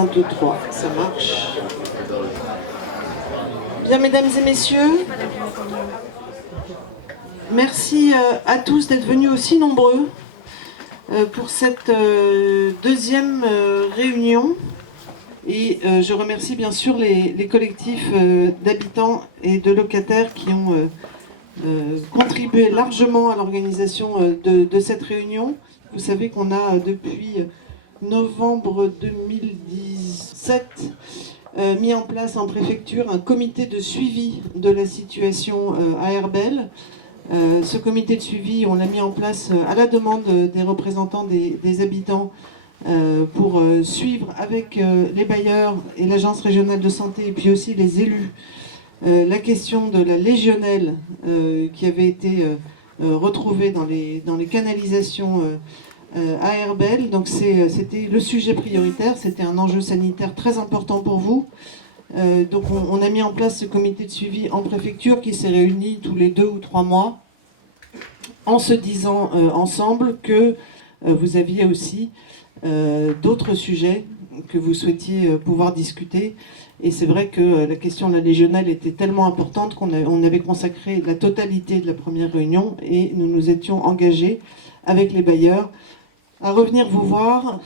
1, 2, 3, ça marche. Bien, mesdames et messieurs, merci à tous d'être venus aussi nombreux pour cette deuxième réunion. Et je remercie bien sûr les collectifs d'habitants et de locataires qui ont contribué largement à l'organisation de cette réunion. Vous savez qu'on a depuis novembre 2017 mis en place en préfecture un comité de suivi de la situation à Herbel. Ce comité de suivi, on l'a mis en place à la demande des représentants des habitants pour suivre avec les bailleurs et l'agence régionale de santé et puis aussi les élus la question de la légionelle qui avait été retrouvée dans les canalisations à Herbel. Donc c'était le sujet prioritaire, c'était un enjeu sanitaire très important pour vous. Donc on a mis en place ce comité de suivi en préfecture qui s'est réuni tous les 2 ou 3 mois en se disant ensemble que vous aviez aussi d'autres sujets que vous souhaitiez pouvoir discuter. Et c'est vrai que la question de la légionelle était tellement importante qu'on avait consacré la totalité de la première réunion et nous nous étions engagés avec les bailleurs à revenir vous voir,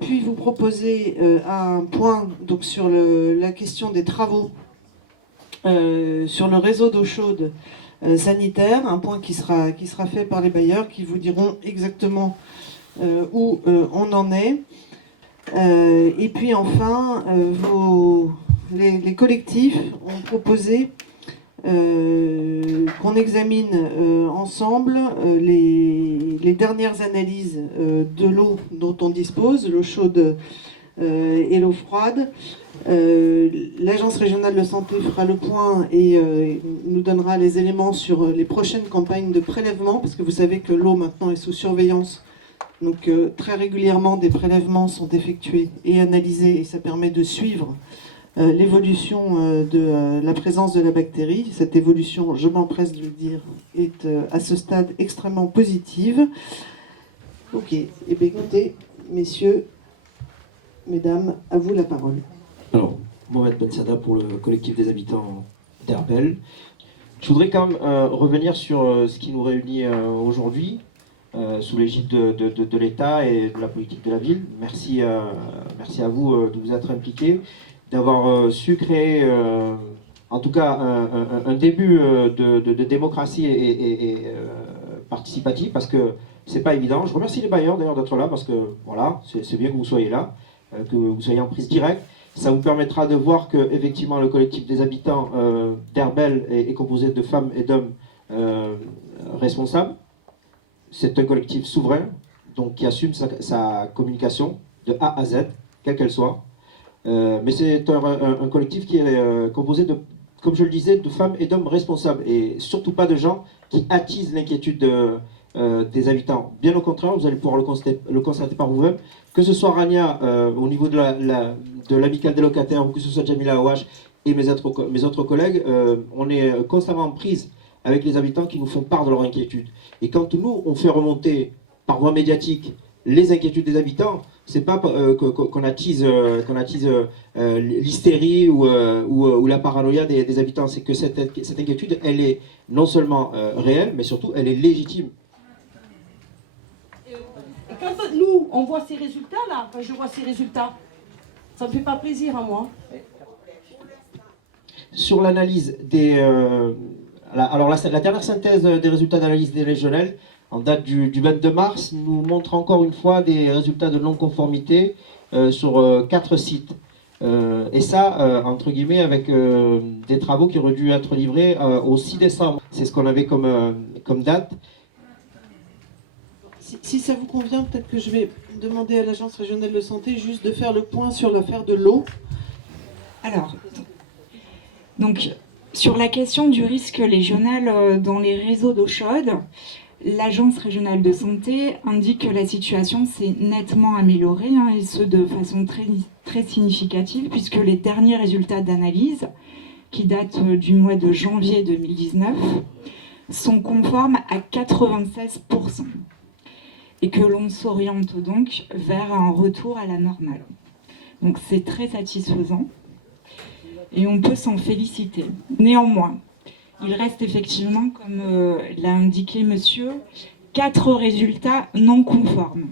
puis vous proposer un point donc, sur la question des travaux sur le réseau d'eau chaude sanitaire, un point qui sera fait par les bailleurs qui vous diront exactement où on en est. Et puis enfin, les collectifs ont proposé qu'on examine ensemble les dernières analyses de l'eau dont on dispose, l'eau chaude et l'eau froide. L'agence régionale de santé fera le point et nous donnera les éléments sur les prochaines campagnes de prélèvement, parce que vous savez que l'eau maintenant est sous surveillance. Donc très régulièrement, des prélèvements sont effectués et analysés et ça permet de suivre l'évolution de la présence de la bactérie. Cette évolution, je m'empresse de le dire, est à ce stade extrêmement positive. Ok, et bien écoutez, messieurs, mesdames, à vous la parole. Alors, Mohamed Ben Sada pour le collectif des habitants d'Herbel. Je voudrais quand même revenir sur ce qui nous réunit aujourd'hui. Sous l'égide de l'État et de la politique de la ville. Merci à vous de vous être impliqués, d'avoir su créer en tout cas un début de démocratie et participative, parce que c'est pas évident. Je remercie les bailleurs d'ailleurs d'être là, parce que voilà, c'est bien que vous soyez là, que vous soyez en prise directe. Ça vous permettra de voir que effectivement le collectif des habitants d'Herbel est composé de femmes et d'hommes responsables. C'est un collectif souverain, donc qui assume sa communication de A à Z, quelle qu'elle soit. Mais c'est un collectif qui est composé de, comme je le disais, de femmes et d'hommes responsables, et surtout pas de gens qui attisent l'inquiétude des habitants. Bien au contraire, vous allez pouvoir le constater par vous-même, que ce soit Rania au niveau de l'amicale des locataires, ou que ce soit Jamila Awash et mes autres collègues, on est constamment en prise avec les habitants qui nous font part de leur inquiétude. Et quand nous, on fait remonter par voie médiatique les inquiétudes des habitants, c'est pas qu'on attise l'hystérie ou la paranoïa des habitants, c'est que cette inquiétude, elle est non seulement réelle, mais surtout, elle est légitime. Et quand nous, on voit ces résultats-là, quand je vois ces résultats, ça ne me fait pas plaisir à moi. Sur l'analyse des... Alors la dernière synthèse des résultats d'analyse des légionelles, en date du 22 mars, nous montre encore une fois des résultats de non-conformité sur 4 sites. Et ça, entre guillemets, avec des travaux qui auraient dû être livrés au 6 décembre. C'est ce qu'on avait comme date. Si ça vous convient, peut-être que je vais demander à l'agence régionale de santé juste de faire le point sur l'affaire de l'eau. Alors, donc... Sur la question du risque légionnel dans les réseaux d'eau chaude, l'Agence régionale de santé indique que la situation s'est nettement améliorée, et ce de façon très significative, puisque les derniers résultats d'analyse, qui datent du mois de janvier 2019, sont conformes à 96%, et que l'on s'oriente donc vers un retour à la normale. Donc c'est très satisfaisant et on peut s'en féliciter. Néanmoins, il reste effectivement, comme l'a indiqué monsieur, 4 résultats non conformes.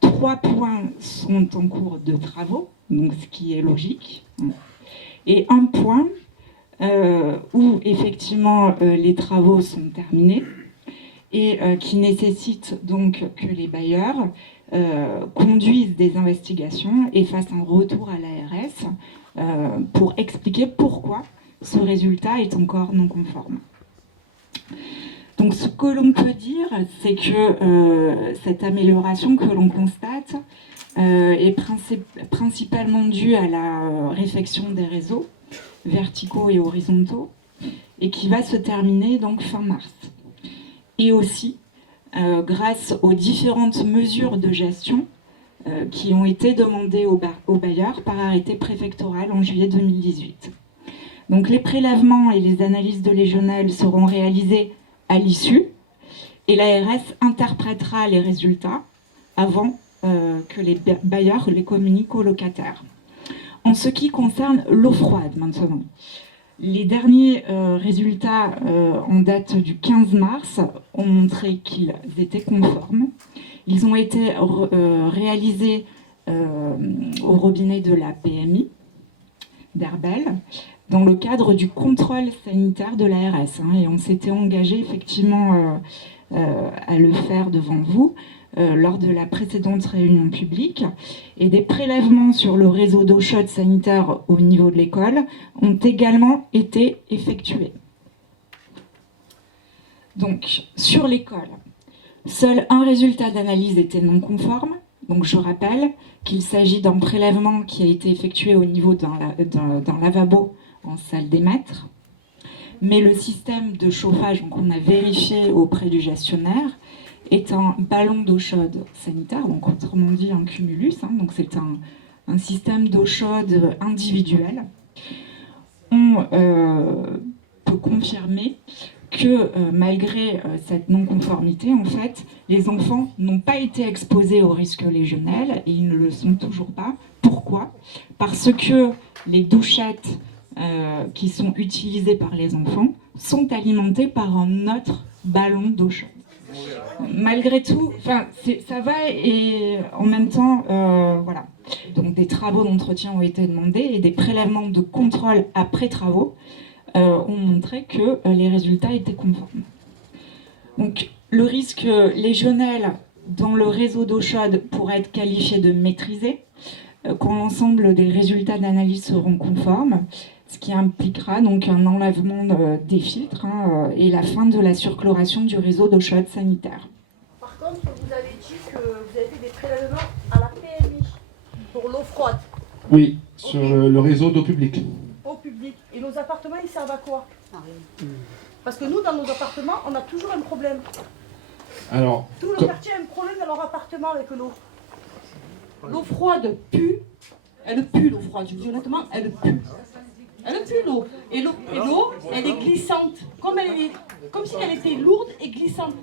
3 points sont en cours de travaux, donc ce qui est logique, et 1 point où effectivement les travaux sont terminés et qui nécessite donc que les bailleurs conduisent des investigations et fassent un retour à l'ARS pour expliquer pourquoi ce résultat est encore non conforme. Donc ce que l'on peut dire, c'est que cette amélioration que l'on constate est principalement due à la réfection des réseaux verticaux et horizontaux et qui va se terminer donc fin mars. Et aussi grâce aux différentes mesures de gestion qui ont été demandées aux bailleurs par arrêté préfectoral en juillet 2018. Donc les prélèvements et les analyses de légionelles seront réalisés à l'issue et l'ARS interprétera les résultats avant que les bailleurs les communiquent aux locataires. En ce qui concerne l'eau froide maintenant, les derniers résultats en date du 15 mars ont montré qu'ils étaient conformes. Ils ont été réalisés au robinet de la PMI d'Herbel dans le cadre du contrôle sanitaire de l'ARS. Et on s'était engagé effectivement à le faire devant vous lors de la précédente réunion publique. Et des prélèvements sur le réseau d'eau chaude sanitaire au niveau de l'école ont également été effectués. Donc, sur l'école, seul un résultat d'analyse était non conforme. Donc, je rappelle qu'il s'agit d'un prélèvement qui a été effectué au niveau d'un lavabo en salle des maîtres. Mais le système de chauffage qu'on a vérifié auprès du gestionnaire est un ballon d'eau chaude sanitaire, donc autrement dit un cumulus, donc c'est un système d'eau chaude individuel. On peut confirmer que malgré cette non-conformité, en fait, les enfants n'ont pas été exposés au risque légionnel et ils ne le sont toujours pas. Pourquoi ? Parce que les douchettes qui sont utilisées par les enfants sont alimentées par un autre ballon d'eau chaude. Malgré tout, ça va et en même temps, voilà. Donc des travaux d'entretien ont été demandés et des prélèvements de contrôle après travaux ont montré que les résultats étaient conformes. Donc le risque légionnel dans le réseau d'eau chaude pourrait être qualifié de maîtrisé quand l'ensemble des résultats d'analyse seront conformes, ce qui impliquera donc un enlèvement des filtres et la fin de la surchloration du réseau d'eau chaude sanitaire. Par contre, vous avez dit que vous avez fait des prélèvements à la PMI pour l'eau froide. Oui, sur le réseau d'eau publique. Au public. Et nos appartements, ils servent à quoi? Parce que nous, dans nos appartements, on a toujours un problème. Alors, Tout le quartier a un problème dans leur appartement avec l'eau. L'eau froide pue. Elle pue, l'eau froide. Je vous dis honnêtement, elle pue. Elle pue l'eau. Et l'eau, elle est glissante. Comme si elle était lourde et glissante.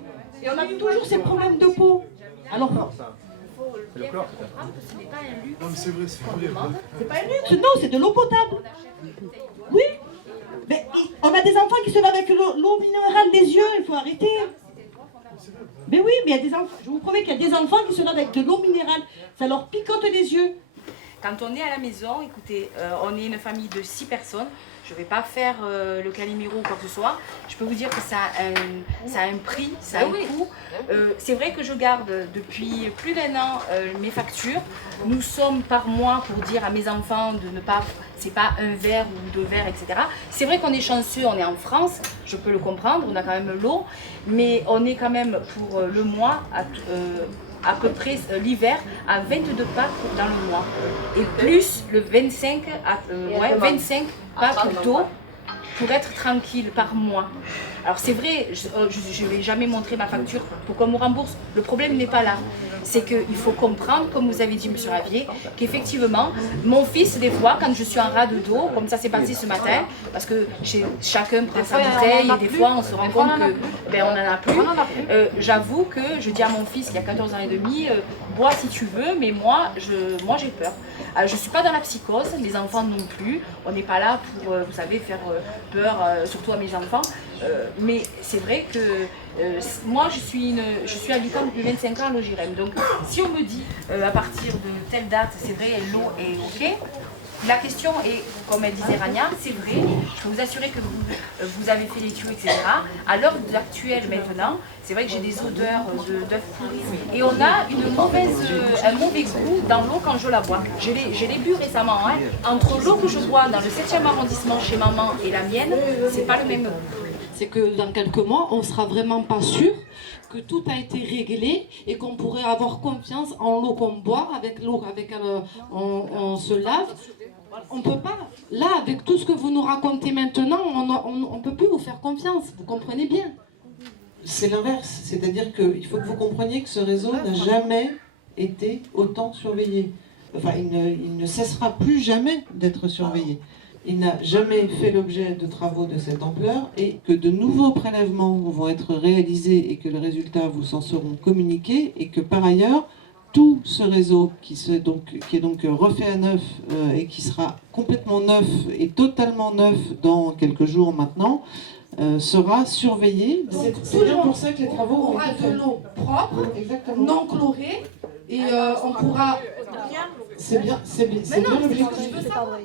Et on a toujours ces problèmes de peau. Alors, Il faut bien comprendre que ce n'est pas un luxe. Non mais c'est vrai, c'est vrai. c'est pas un luxe, non, c'est de l'eau potable. Oui. Mais on a des enfants qui se lavent avec l'eau minérale des yeux, il faut arrêter. Mais oui, mais il y a des enfants, je vous promets qu'il y a des enfants qui se lavent avec de l'eau minérale. Ça leur picote les yeux. Quand on est à la maison, écoutez, on est une famille de 6 personnes. Je ne vais pas faire le Calimero ou quoi que ce soit. Je peux vous dire que ça a un prix, ça a un coût. C'est vrai que je garde depuis plus d'1 an mes factures. Nous sommes par mois pour dire à mes enfants de ne pas... C'est pas un verre ou 2 verres, etc. C'est vrai qu'on est chanceux, on est en France, je peux le comprendre, on a quand même l'eau. Mais on est quand même pour le mois... à peu près l'hiver à 22 packs dans le mois et plus le 25 pas plutôt pour être tranquille par mois. Alors c'est vrai, je ne vais jamais montrer ma facture pour qu'on me rembourse. Le problème n'est pas là. C'est qu'il faut comprendre, comme vous avez dit, monsieur Ravier, qu'effectivement, mon fils, des fois, quand je suis en rade de dos, comme ça s'est passé ce matin, parce que chacun prend sa bouteille et des fois on se rend compte que on n'en a plus. J'avoue que je dis à mon fils qui a 14 ans et demi, bois si tu veux, mais moi j'ai peur. Je ne suis pas dans la psychose, les enfants non plus. On n'est pas là pour, vous savez, faire peur, surtout à mes enfants. Mais c'est vrai que moi, je suis habitante depuis 25 ans à Logirem. Donc, si on me dit à partir de telle date, c'est vrai, l'eau est OK, la question est, comme elle disait Rania, c'est vrai, je peux vous assurer que vous avez fait les tuyaux, etc. À l'heure actuelle maintenant, c'est vrai que j'ai des odeurs d'œufs pourris et on a un mauvais goût dans l'eau quand je la bois. Je l'ai bu récemment. Hein. Entre l'eau que je bois dans le 7e arrondissement chez maman et la mienne, c'est pas le même goût. C'est que dans quelques mois, on sera vraiment pas sûr que tout a été réglé et qu'on pourrait avoir confiance en l'eau qu'on boit, avec l'eau avec on se lave. On peut pas. Là, avec tout ce que vous nous racontez maintenant, on peut plus vous faire confiance. Vous comprenez bien. C'est l'inverse, c'est-à-dire qu'il faut que vous compreniez que ce réseau n'a jamais été autant surveillé. Enfin, il ne cessera plus jamais d'être surveillé. Il n'a jamais fait l'objet de travaux de cette ampleur et que de nouveaux prélèvements vont être réalisés et que les résultats vous en seront communiqués et que par ailleurs, tout ce réseau qui est donc refait à neuf et qui sera complètement neuf et totalement neuf dans quelques jours maintenant, sera surveillé. C'est bien pour ça que les travaux On aura de l'eau propre, exactement. non chlorée, et on pourra... C'est bien l'objectif.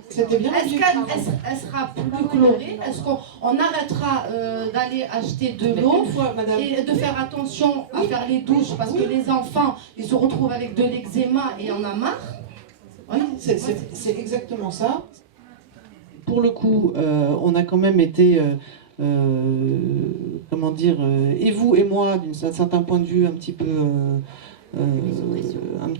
C'était bien Est-ce l'objectif. qu'elle sera plus colorée? Est-ce qu'on arrêtera d'aller acheter de l'eau et de faire attention à faire les douches parce que les enfants ils se retrouvent avec de l'eczéma et en a marre? Oui, c'est exactement ça. Pour le coup, on a quand même été, comment dire, et vous et moi, d'un certain point de vue, un petit peu...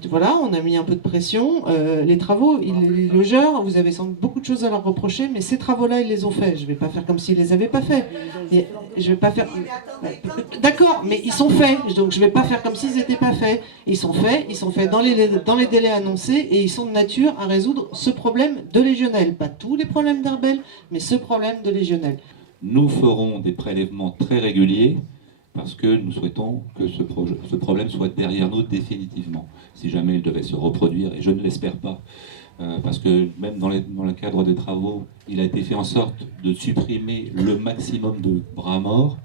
voilà, on a mis un peu de pression. Les travaux, ils le gèrent. Vous avez sans doute beaucoup de choses à leur reprocher, mais ces travaux-là, ils les ont faits. Je ne vais pas faire comme s'ils les avaient pas faits. Et je vais pas faire. D'accord, mais ils sont faits. Donc je ne vais pas faire comme s'ils n'étaient pas faits. Ils sont faits dans les délais annoncés et ils sont de nature à résoudre ce problème de légionnelle. Pas tous les problèmes d'Herbel, mais ce problème de légionnelle. Nous ferons des prélèvements très réguliers, parce que nous souhaitons que ce problème soit derrière nous définitivement, si jamais il devait se reproduire, et je ne l'espère pas, parce que même dans le cadre des travaux, il a été fait en sorte de supprimer le maximum de bras morts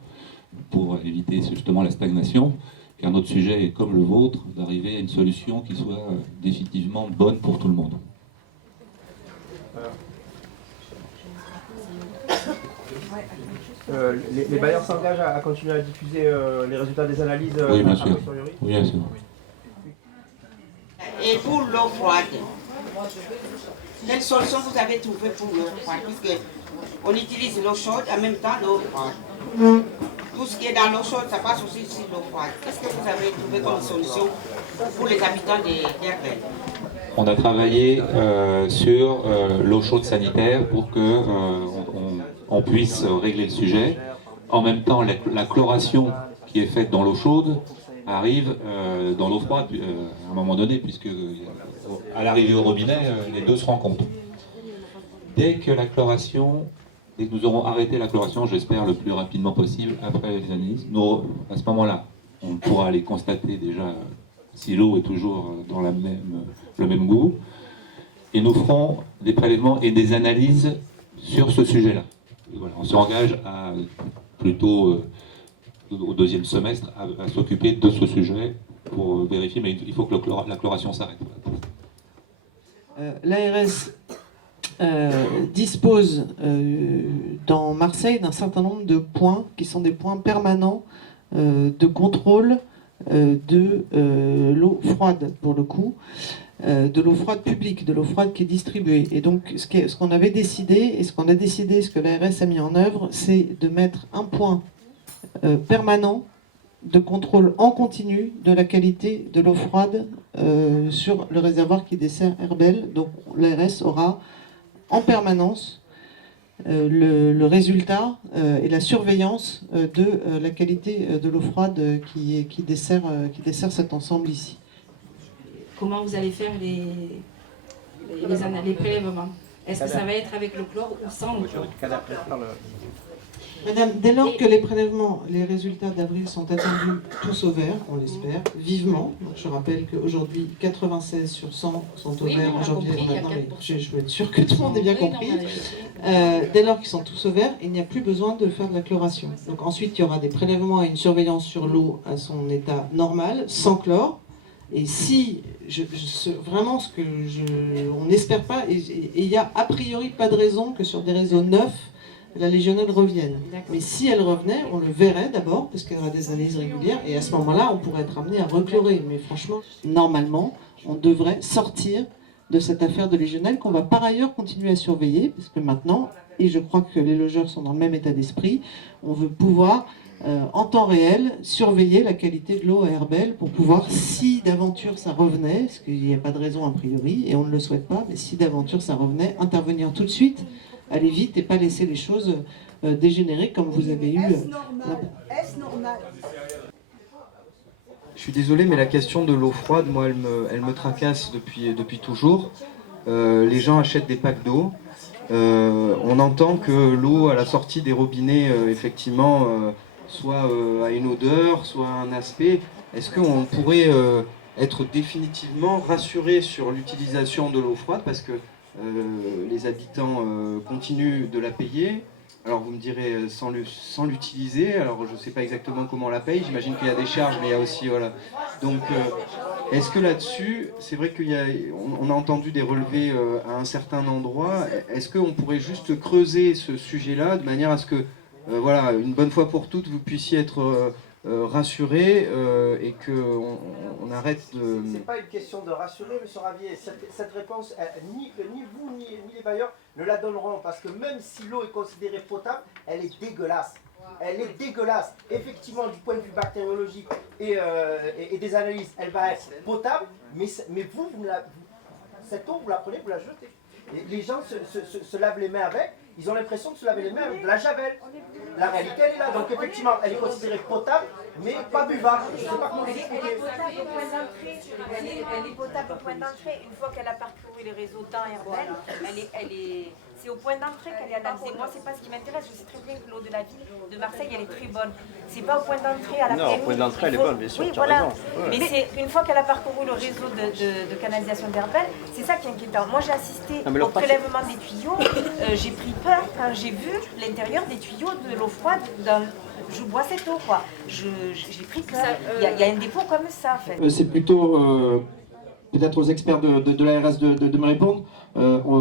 pour éviter justement la stagnation, car notre sujet est comme le vôtre, d'arriver à une solution qui soit définitivement bonne pour tout le monde. Les bailleurs s'engagent à continuer à diffuser les résultats des analyses Oui, bien a sûr. posteriori. Oui, bien sûr. Et pour l'eau froide, quelle solution vous avez trouvée pour l'eau froide? Puisque on utilise l'eau chaude en même temps l'eau froide. Tout ce qui est dans l'eau chaude, ça passe aussi sur l'eau froide. Qu'est-ce que vous avez trouvé comme solution pour les habitants d'Herbel? On a travaillé sur l'eau chaude sanitaire pour que on puisse régler le sujet. En même temps, la chloration qui est faite dans l'eau chaude arrive dans l'eau froide à un moment donné, puisque à l'arrivée au robinet, les deux se rencontrent. Dès que nous aurons arrêté la chloration, j'espère le plus rapidement possible, après les analyses, à ce moment-là, on pourra aller constater déjà si l'eau est toujours dans le même goût, et nous ferons des prélèvements et des analyses sur ce sujet-là. Voilà, on s'engage plutôt au deuxième semestre à s'occuper de ce sujet pour vérifier, mais il faut que la chloration s'arrête. L'ARS dispose dans Marseille d'un certain nombre de points qui sont des points permanents de contrôle de l'eau froide, pour le coup, de l'eau froide publique, de l'eau froide qui est distribuée. Et donc, ce qu'on avait décidé, et ce qu'on a décidé, ce que l'ARS a mis en œuvre, c'est de mettre un point permanent de contrôle en continu de la qualité de l'eau froide sur le réservoir qui dessert Herbel. Donc, l'ARS aura en permanence le résultat et la surveillance de la qualité de l'eau froide qui dessert cet ensemble ici. Comment vous allez faire les prélèvements? Est-ce que ça va être avec le chlore ou sans le chlore? Madame, dès lors que les prélèvements, les résultats d'avril sont attendus tous au vert, on l'espère, vivement. Donc je rappelle qu'aujourd'hui, 96 sur 100 sont au vert en janvier. Je veux être sûre que tout le monde ait bien compris. Dès lors qu'ils sont tous au vert, il n'y a plus besoin de faire de la chloration. Donc ensuite, il y aura des prélèvements et une surveillance sur l'eau à son état normal, sans chlore. Et si, vraiment, on n'espère pas, et il n'y a a priori pas de raison que sur des réseaux neufs, la légionelle revienne. Mais si elle revenait, on le verrait d'abord, parce qu'il y aura des analyses régulières, et à ce moment-là, on pourrait être amené à rechlorer. Mais franchement, normalement, on devrait sortir de cette affaire de légionelle qu'on va par ailleurs continuer à surveiller, parce que maintenant, et je crois que les logeurs sont dans le même état d'esprit, on veut pouvoir, en temps réel, surveiller la qualité de l'eau à Herbel pour pouvoir, si d'aventure ça revenait, parce qu'il n'y a pas de raison a priori, et on ne le souhaite pas, mais si d'aventure ça revenait, intervenir tout de suite, aller vite et pas laisser les choses dégénérer comme vous avez eu. Est-ce normal? Je suis désolé, mais la question de l'eau froide, moi, elle me tracasse depuis toujours. Les gens achètent des packs d'eau. On entend que l'eau à la sortie des robinets, effectivement, soit a une odeur, soit un aspect. Est-ce qu'on pourrait être définitivement rassuré sur l'utilisation de l'eau froide, parce que les habitants continuent de la payer? Alors vous me direz sans l'utiliser, alors je ne sais pas exactement comment on la paye, j'imagine qu'il y a des charges, mais il y a aussi, voilà. Donc est-ce que là-dessus, c'est vrai qu'on a entendu des relevés à un certain endroit, est-ce qu'on pourrait juste creuser ce sujet-là de manière à ce que, voilà, une bonne fois pour toutes, vous puissiez être rassurés et qu'on arrête de... C'est pas une question de rassurer, M. Ravier. Cette réponse, ni vous ni les bailleurs ne la donneront, parce que même si l'eau est considérée potable, elle est dégueulasse. Elle est dégueulasse. Effectivement, du point de vue bactériologique et des analyses, elle va être potable, mais vous cette eau, vous la prenez, vous la jetez. Et les gens se lavent les mains avec, ils ont l'impression de se laver les mains avec de la javel. La réalité, elle est là. Donc effectivement, elle est considérée potable, mais pas buvable. Je ne sais pas comment l'expliquer. Elle est potable au point d'entrée. Une fois qu'elle a parcouru les réseaux temps et Herbel, c'est au point d'entrée qu'elle est analysée. Moi, c'est pas ce qui m'intéresse. Je sais très bien que l'eau de la ville de Marseille, elle est très bonne. C'est pas au point d'entrée à la Non, au point d'entrée, elle est bonne, bien sûr. Oui, voilà. Mais c'est une fois qu'elle a parcouru le réseau de canalisation d'Herbel, c'est ça qui est inquiétant. Moi, j'ai assisté au prélèvement des tuyaux. J'ai pris peur quand j'ai vu l'intérieur des tuyaux de l'eau froide. Je bois cette eau, quoi. J'ai pris peur. Il y a un dépôt comme ça, en fait. C'est plutôt peut-être aux experts de l'ARS de me répondre.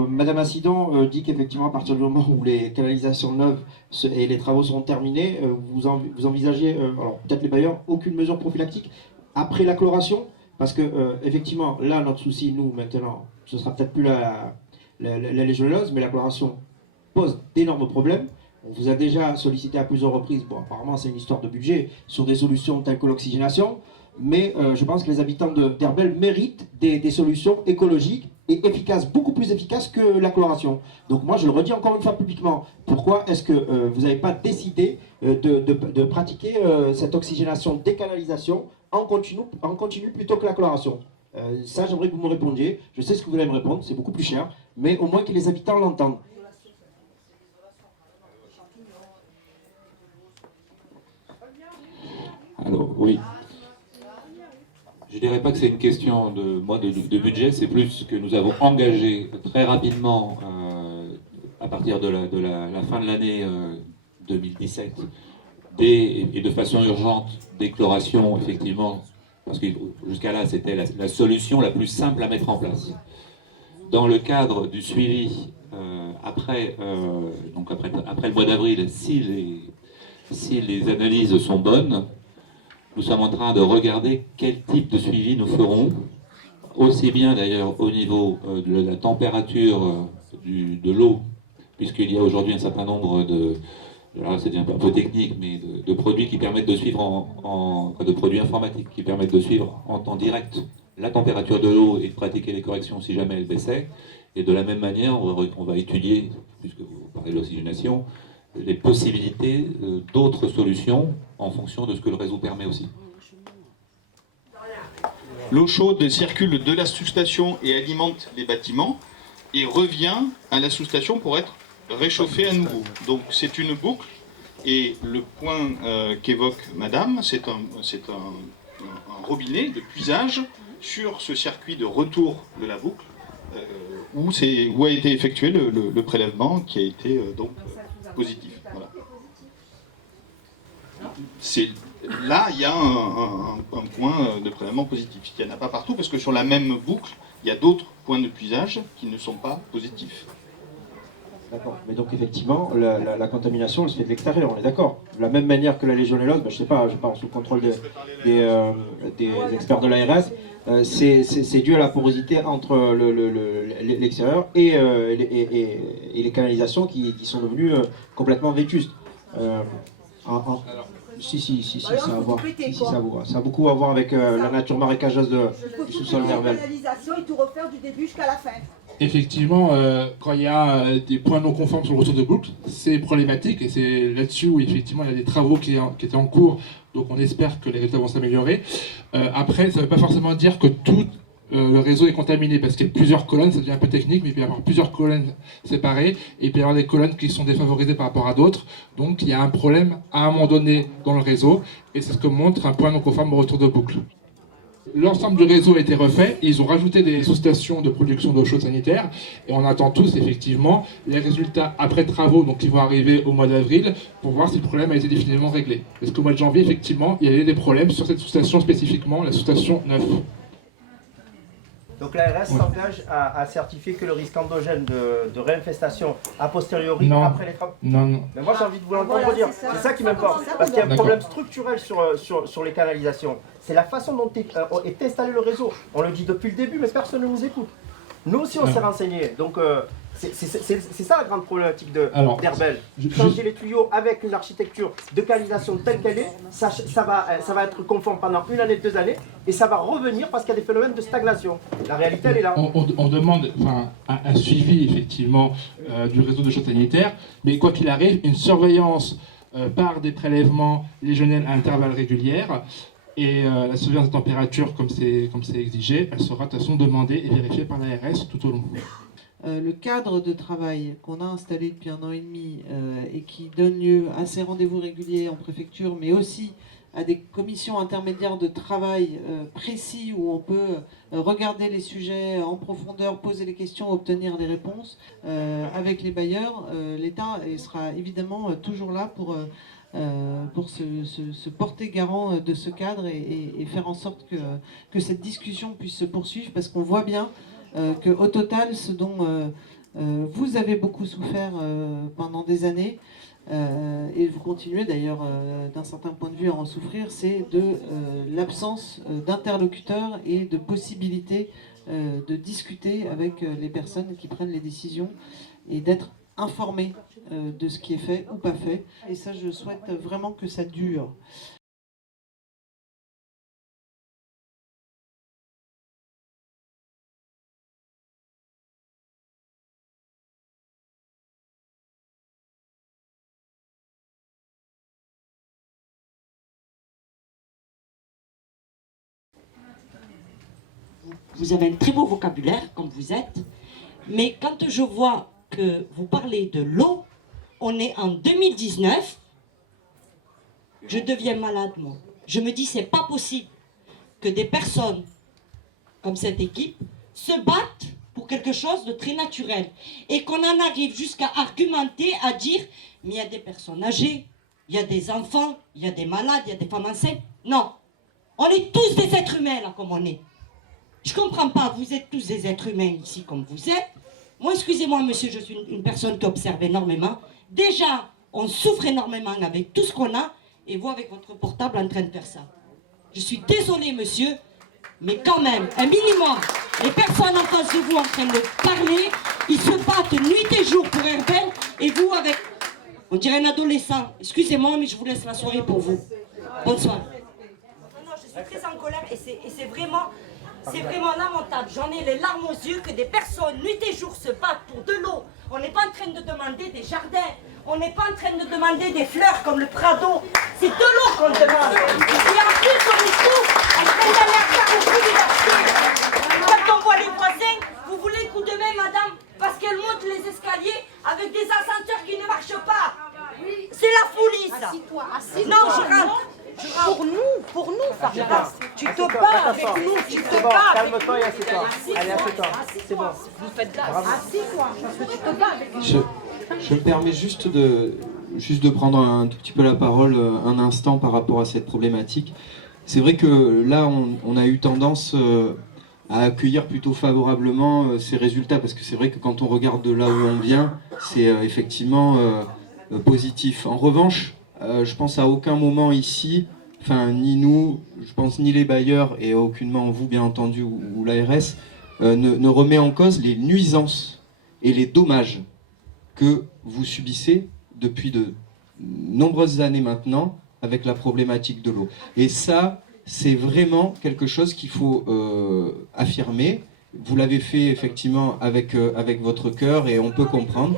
Madame Assidon dit qu'effectivement, à partir du moment où les canalisations neuves et les travaux seront terminés, vous envisagez, alors peut-être les bailleurs, aucune mesure prophylactique après la chloration, parce que effectivement, là, notre souci, nous, maintenant, ce sera peut-être plus la légionellose, mais la chloration pose d'énormes problèmes. On vous a déjà sollicité à plusieurs reprises, bon, apparemment c'est une histoire de budget, sur des solutions telles que l'oxygénation, mais je pense que les habitants d'Herbel méritent des solutions écologiques et efficaces, beaucoup plus efficaces que la chloration. Donc moi je le redis encore une fois publiquement, pourquoi est-ce que vous n'avez pas décidé de pratiquer cette oxygénation décanalisation en continu plutôt que la chloration? Ça j'aimerais que vous me répondiez, je sais ce que vous allez me répondre, c'est beaucoup plus cher, mais au moins que les habitants l'entendent. Alors, oui. Je ne dirais pas que c'est une question de budget, c'est plus que nous avons engagé très rapidement, à partir de la fin de l'année 2017, et de façon urgente, des chlorations, effectivement, parce que jusqu'à là, c'était la solution la plus simple à mettre en place. Dans le cadre du suivi, après le mois d'avril, si les analyses sont bonnes, nous sommes en train de regarder quel type de suivi nous ferons, aussi bien d'ailleurs au niveau de la température de l'eau, puisqu'il y a aujourd'hui un certain nombre là c'est un peu technique, mais de produits qui permettent de suivre de produits informatiques qui permettent de suivre en temps direct la température de l'eau et de pratiquer les corrections si jamais elle baissait. Et de la même manière, on va étudier, puisque vous parlez de l'oxygénation, les possibilités d'autres solutions en fonction de ce que le réseau permet aussi. L'eau chaude circule de la sous-station et alimente les bâtiments et revient à la sous-station pour être réchauffée à nouveau. Donc c'est une boucle et le point qu'évoque Madame, c'est un robinet de puisage sur ce circuit de retour de la boucle où a été effectué le prélèvement qui a été donc positif. Voilà. Là, il y a un point de prélèvement positif. Il n'y en a pas partout parce que sur la même boucle, il y a d'autres points de puisage qui ne sont pas positifs. D'accord, mais donc effectivement, la contamination, elle se fait de l'extérieur, on est d'accord. De la même manière que la légionellose, je sais pas, je parle sous le contrôle des experts de l'ARS, c'est dû à la porosité entre l'extérieur et les canalisations qui sont devenues complètement vétustes. Si, ça a à voir. Ça a beaucoup à voir avec la nature marécageuse du sous-sol d'Herbel. La canalisation et tout refaire du début jusqu'à la fin. Effectivement, quand il y a des points non conformes sur le retour de boucle, c'est problématique et c'est là-dessus où effectivement il y a des travaux qui étaient en cours, donc on espère que les résultats vont s'améliorer. Après, ça ne veut pas forcément dire que tout le réseau est contaminé, parce qu'il y a plusieurs colonnes, ça devient un peu technique, mais il peut y avoir plusieurs colonnes séparées, et il peut y avoir des colonnes qui sont défavorisées par rapport à d'autres, donc il y a un problème à un moment donné dans le réseau, et c'est ce que montre un point non conforme au retour de boucle. L'ensemble du réseau a été refait, et ils ont rajouté des sous-stations de production d'eau chaude sanitaire, et on attend tous effectivement les résultats après travaux, donc qui vont arriver au mois d'avril, pour voir si le problème a été définitivement réglé. Parce qu'au mois de janvier, effectivement, il y avait des problèmes sur cette sous-station spécifiquement, la sous-station 9. Donc l'ARS s'engage à certifier que le risque endogène de réinfestation a posteriori après les travaux. Non. Mais moi j'ai envie de vous l'entendre dire. C'est ça qui m'importe. Parce qu'il y a un problème structurel sur les canalisations. C'est la façon dont est installé le réseau. On le dit depuis le début, mais personne ne nous écoute. Nous aussi on s'est renseignés. Donc c'est ça la grande problématique d'Herbel. Changer les tuyaux avec une architecture de canalisation telle qu'elle est, ça va être conforme pendant 1 année, 2 années, et ça va revenir parce qu'il y a des phénomènes de stagnation. La réalité, elle est là. On demande un suivi, effectivement, du réseau de chaude sanitaire, mais quoi qu'il arrive, une surveillance par des prélèvements légionnels à intervalles réguliers, et la surveillance de température, comme c'est exigé, elle sera de toute façon demandée et vérifiée par l'ARS tout au long. Le cadre de travail qu'on a installé depuis 1 an et demi et qui donne lieu à ces rendez-vous réguliers en préfecture, mais aussi à des commissions intermédiaires de travail précis où on peut regarder les sujets en profondeur, poser les questions, obtenir des réponses. Avec les bailleurs, l'État sera évidemment toujours là pour se porter garant de ce cadre et faire en sorte que cette discussion puisse se poursuivre, parce qu'on voit bien qu'au total, ce dont vous avez beaucoup souffert pendant des années, et vous continuez d'ailleurs d'un certain point de vue à en souffrir, c'est de l'absence d'interlocuteurs et de possibilités de discuter avec les personnes qui prennent les décisions et d'être informés de ce qui est fait ou pas fait. Et ça, je souhaite vraiment que ça dure. Vous avez un très beau vocabulaire, comme vous êtes, mais quand je vois que vous parlez de l'eau, on est en 2019, je deviens malade, moi. Je me dis, c'est pas possible que des personnes comme cette équipe se battent pour quelque chose de très naturel et qu'on en arrive jusqu'à argumenter, à dire, mais il y a des personnes âgées, il y a des enfants, il y a des malades, il y a des femmes enceintes. Non, on est tous des êtres humains là comme on est. Je comprends pas, vous êtes tous des êtres humains ici comme vous êtes. Moi, excusez-moi monsieur, je suis une personne qui observe énormément. Déjà, on souffre énormément avec tout ce qu'on a, et vous avec votre portable en train de faire ça. Je suis désolée monsieur, mais quand même, un minimum. Les personnes en face de vous en train de parler, ils se battent nuit et jour pour Herbel, et vous avec, on dirait un adolescent. Excusez-moi, mais je vous laisse la soirée pour vous. Bonsoir. Non, je suis très en colère, et c'est vraiment... C'est vraiment lamentable. J'en ai les larmes aux yeux que des personnes, nuit et jour, se battent pour de l'eau. On n'est pas en train de demander des jardins. On n'est pas en train de demander des fleurs comme le Prado. C'est de l'eau qu'on demande. Et en plus, on est tous en train d'aller à faire au prix du marché. Quand on voit les voisins, vous voulez coup de main, madame, parce qu'elles montent les escaliers avec des ascenseurs qui ne marchent pas. C'est la folie, ça. Assis-toi, assis-toi. Non, je rentre. Pour nous, Farida. Tu te bats avec nous, tu te Bon, bats. calme-toi et assieds-toi. Allez, assieds-toi. C'est bon. Vous faites là. Assis-toi, parce que tu te bats avec nous. Je me permets juste de prendre un tout petit peu la parole un instant par rapport à cette problématique. C'est vrai que là, on a eu tendance à accueillir plutôt favorablement ces résultats, parce que c'est vrai que quand on regarde de là où on vient, c'est effectivement positif. En revanche, je pense à aucun moment ici, enfin ni nous, je pense ni les bailleurs et aucunement vous bien entendu ou l'ARS, ne remet en cause les nuisances et les dommages que vous subissez depuis de nombreuses années maintenant avec la problématique de l'eau. Et ça, c'est vraiment quelque chose qu'il faut affirmer. Vous l'avez fait effectivement avec votre cœur et on peut comprendre.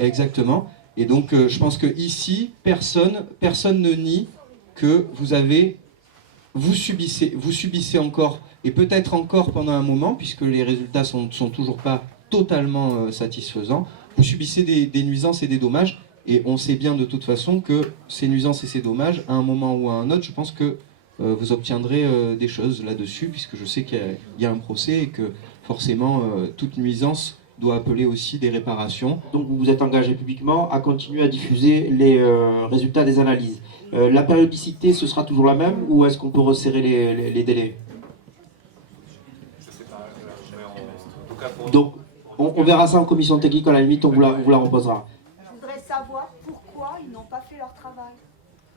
Exactement. Et donc je pense que ici, personne ne nie que vous subissez encore, et peut-être encore pendant un moment, puisque les résultats sont toujours pas totalement satisfaisants, vous subissez des nuisances et des dommages, et on sait bien de toute façon que ces nuisances et ces dommages, à un moment ou à un autre, je pense que vous obtiendrez des choses là-dessus, puisque je sais qu'il y a un procès et que forcément toute nuisance doit appeler aussi des réparations. Donc vous vous êtes engagé publiquement à continuer à diffuser les résultats des analyses. La périodicité, ce sera toujours la même ou est-ce qu'on peut resserrer les délais? Donc on verra ça en commission technique, à la limite on vous la reposera. Je voudrais savoir pourquoi ils n'ont pas fait leur travail.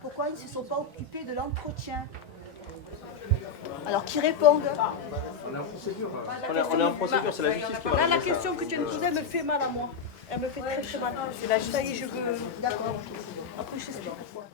Pourquoi ils ne se sont pas occupés de l'entretien. Alors qu'ils répondent. On est en procédure. On est en procédure, c'est la justice qui va Là, la régler ça. question que tu viens de poser, elle me fait mal à moi. Elle me fait très très mal. C'est la justice. Ça y est, je veux. D'accord. Après, je sais pourquoi.